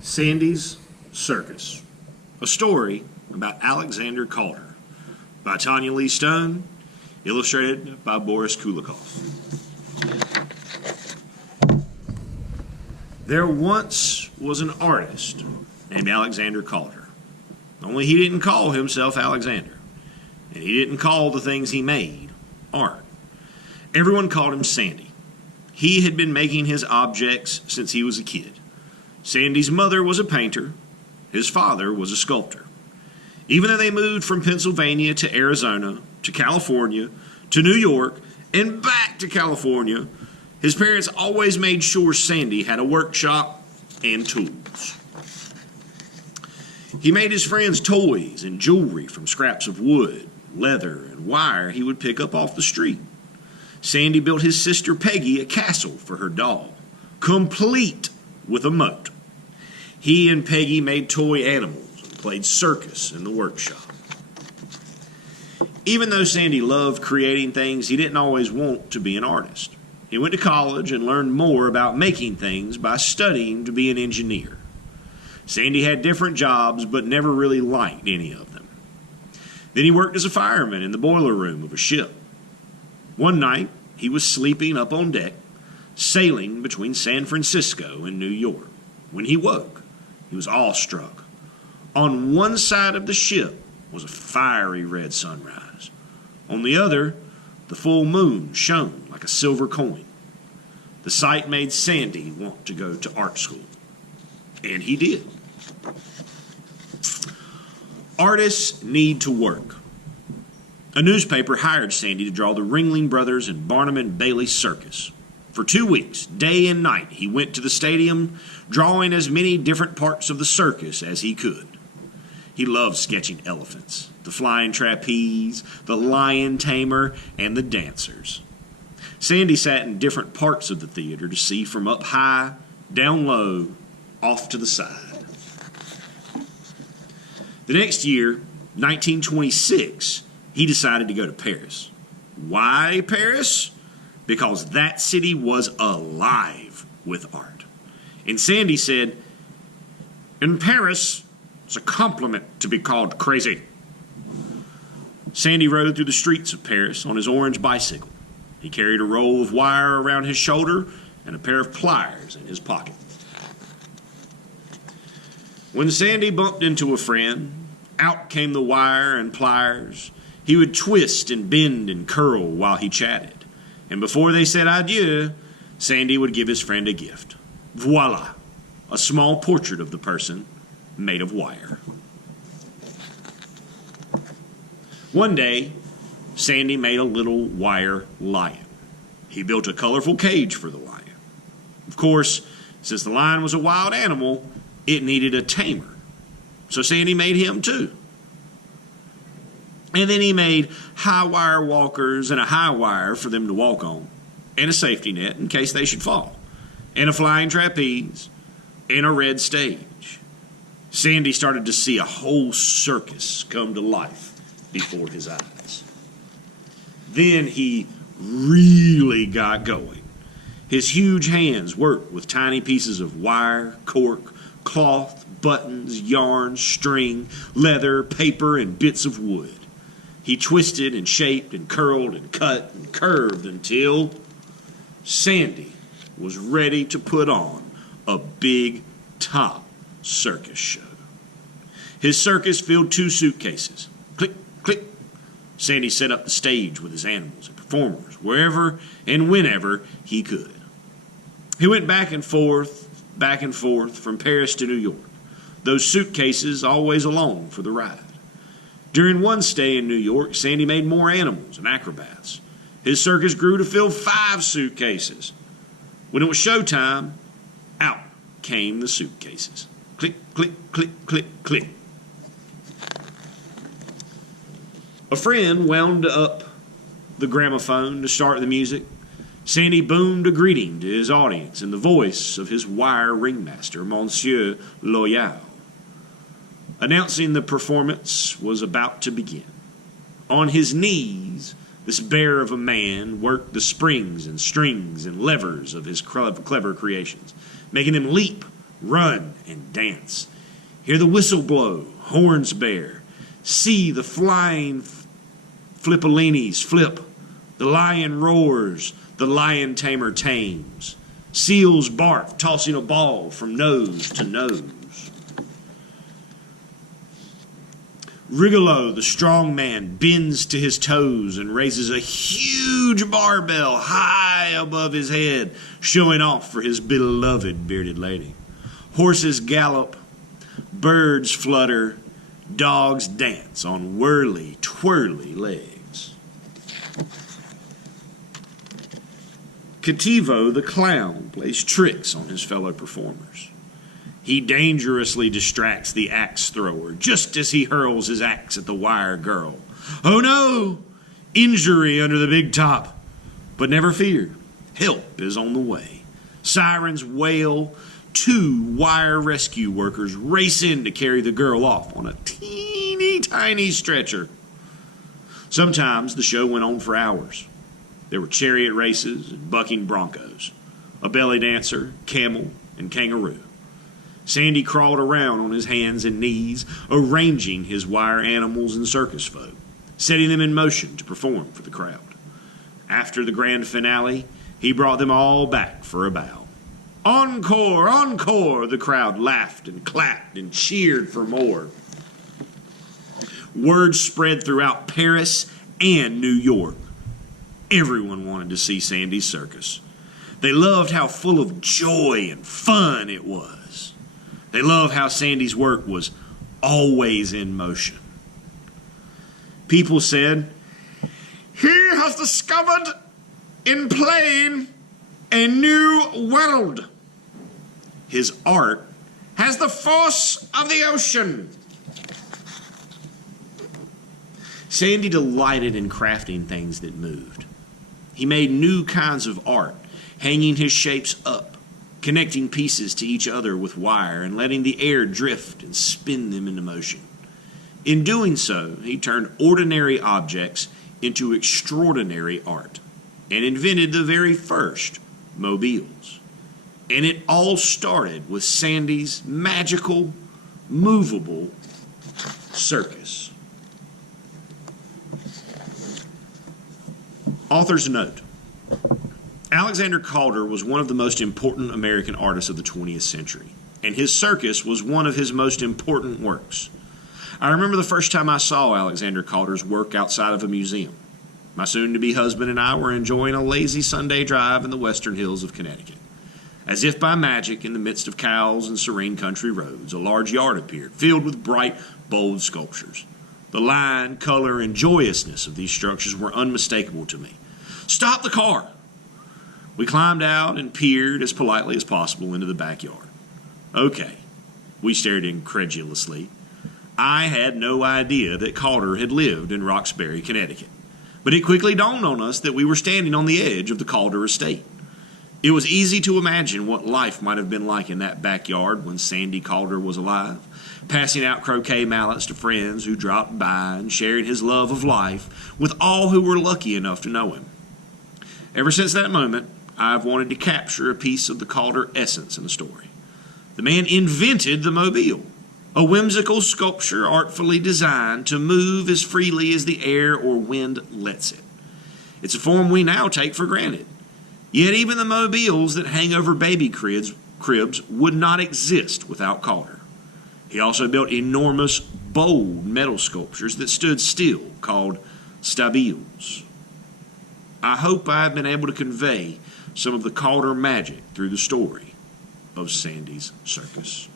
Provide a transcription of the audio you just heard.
Sandy's Circus, a story about Alexander Caulder, by Tanya Lee Stone, illustrated by Boris Kulikov. There once was an artist named Alexander Caulder, only he didn't call himself Alexander, and he didn't call the things he made art. Everyone called him Sandy. He had been making his objects since he was a kid. Sandy's mother was a painter. His father was a sculptor. Even though they moved from Pennsylvania to Arizona, to California, to New York, and back to California, his parents always made sure Sandy had a workshop and tools. He made his friends toys and jewelry from scraps of wood, leather, and wire he would pick up off the street. Sandy built his sister Peggy a castle for her doll, complete with a moat. He and Peggy made toy animals and played circus in the workshop. Even though Sandy loved creating things, he didn't always want to be an artist. He went to college and learned more about making things by studying to be an engineer. Sandy had different jobs but never really liked any of them. Then he worked as a fireman in the boiler room of a ship. One night, he was sleeping up on deck, sailing between San Francisco and New York. When he woke, he was awestruck. On one side of the ship was a fiery red sunrise. On the other, the full moon shone like a silver coin. The sight made Sandy want to go to art school. And he did. Artists need to work. A newspaper hired Sandy to draw the Ringling Brothers and Barnum and Bailey Circus. For 2 weeks, day and night, he went to the stadium, drawing as many different parts of the circus as he could. He loved sketching elephants, the flying trapeze, the lion tamer, and the dancers. Sandy sat in different parts of the theater to see from up high, down low, off to the side. The next year, 1926, he decided to go to Paris. Why Paris? Because that city was alive with art. And Sandy said, "In Paris, it's a compliment to be called crazy." Sandy rode through the streets of Paris on his orange bicycle. He carried a roll of wire around his shoulder and a pair of pliers in his pocket. When Sandy bumped into a friend, out came the wire and pliers. He would twist and bend and curl while he chatted. And before they said adieu, Sandy would give his friend a gift. Voila, a small portrait of the person made of wire. One day, Sandy made a little wire lion. He built a colorful cage for the lion. Of course, since the lion was a wild animal, it needed a tamer. So Sandy made him too. And then he made high wire walkers and a high wire for them to walk on, and a safety net in case they should fall, and a flying trapeze, and a red stage. Sandy started to see a whole circus come to life before his eyes. Then he really got going. His huge hands worked with tiny pieces of wire, cork, cloth, buttons, yarn, string, leather, paper, and bits of wood. He twisted and shaped and curled and cut and curved until Sandy was ready to put on a big top circus show. His circus filled 2 suitcases. Click, click. Sandy set up the stage with his animals and performers wherever and whenever he could. He went back and forth from Paris to New York, those suitcases always along for the ride. During one stay in New York, Sandy made more animals and acrobats. His circus grew to fill 5 suitcases. When it was showtime, out came the suitcases. Click, click, click, click, click. A friend wound up the gramophone to start the music. Sandy boomed a greeting to his audience in the voice of his wire ringmaster, Monsieur Loyal. Announcing the performance was about to begin. On his knees, this bear of a man worked the springs and strings and levers of his clever creations, making them leap Run and dance. Hear the whistle blow, horns bear. See the flying flippalinis flip. The lion roars, the lion tamer tames. Seals bark, tossing a ball from nose to nose. Rigolo, the strong man, bends to his toes and raises a huge barbell high above his head, showing off for his beloved bearded lady. Horses gallop, birds flutter, dogs dance on whirly, twirly legs. Cativo, the clown, plays tricks on his fellow performers. He dangerously distracts the axe thrower just as he hurls his axe at the wire girl. Oh no! Injury under the big top. But never fear, help is on the way. Sirens wail. 2 wire rescue workers race in to carry the girl off on a teeny tiny stretcher. Sometimes the show went on for hours. There were chariot races and bucking broncos, a belly dancer, camel, and kangaroo. Sandy crawled around on his hands and knees, arranging his wire animals and circus folk, setting them in motion to perform for the crowd. After the grand finale, he brought them all back for a bow. Encore! Encore! The crowd laughed and clapped and cheered for more. Word spread throughout Paris and New York. Everyone wanted to see Sandy's circus. They loved how full of joy and fun it was. They loved how Sandy's work was always in motion. People said, "He has discovered in playing a new world. His art has the force of the ocean." Sandy delighted in crafting things that moved. He made new kinds of art, hanging his shapes up, connecting pieces to each other with wire and letting the air drift and spin them into motion. In doing so, he turned ordinary objects into extraordinary art and invented the very first mobiles. And it all started with Sandy's magical, movable circus. Author's note. Alexander Caulder was one of the most important American artists of the 20th century, and his circus was one of his most important works. I remember the first time I saw Alexander Caulder's work outside of a museum. My soon-to-be husband and I were enjoying a lazy Sunday drive in the western hills of Connecticut. As if by magic, in the midst of cows and serene country roads, a large yard appeared, filled with bright, bold sculptures. The line, color, and joyousness of these structures were unmistakable to me. "Stop the car!" We climbed out and peered as politely as possible into the backyard. Okay, we stared incredulously. I had no idea that Caulder had lived in Roxbury, Connecticut. But it quickly dawned on us that we were standing on the edge of the Caulder estate. It was easy to imagine what life might have been like in that backyard when Sandy Caulder was alive, passing out croquet mallets to friends who dropped by and sharing his love of life with all who were lucky enough to know him. Ever since that moment, I've wanted to capture a piece of the Caulder essence in the story. The man invented the mobile, a whimsical sculpture artfully designed to move as freely as the air or wind lets it. It's a form we now take for granted. Yet even the mobiles that hang over baby cribs would not exist without Caulder. He also built enormous, bold metal sculptures that stood still, called stabiles. I hope I've been able to convey some of the Caulder magic through the story of Sandy's Circus.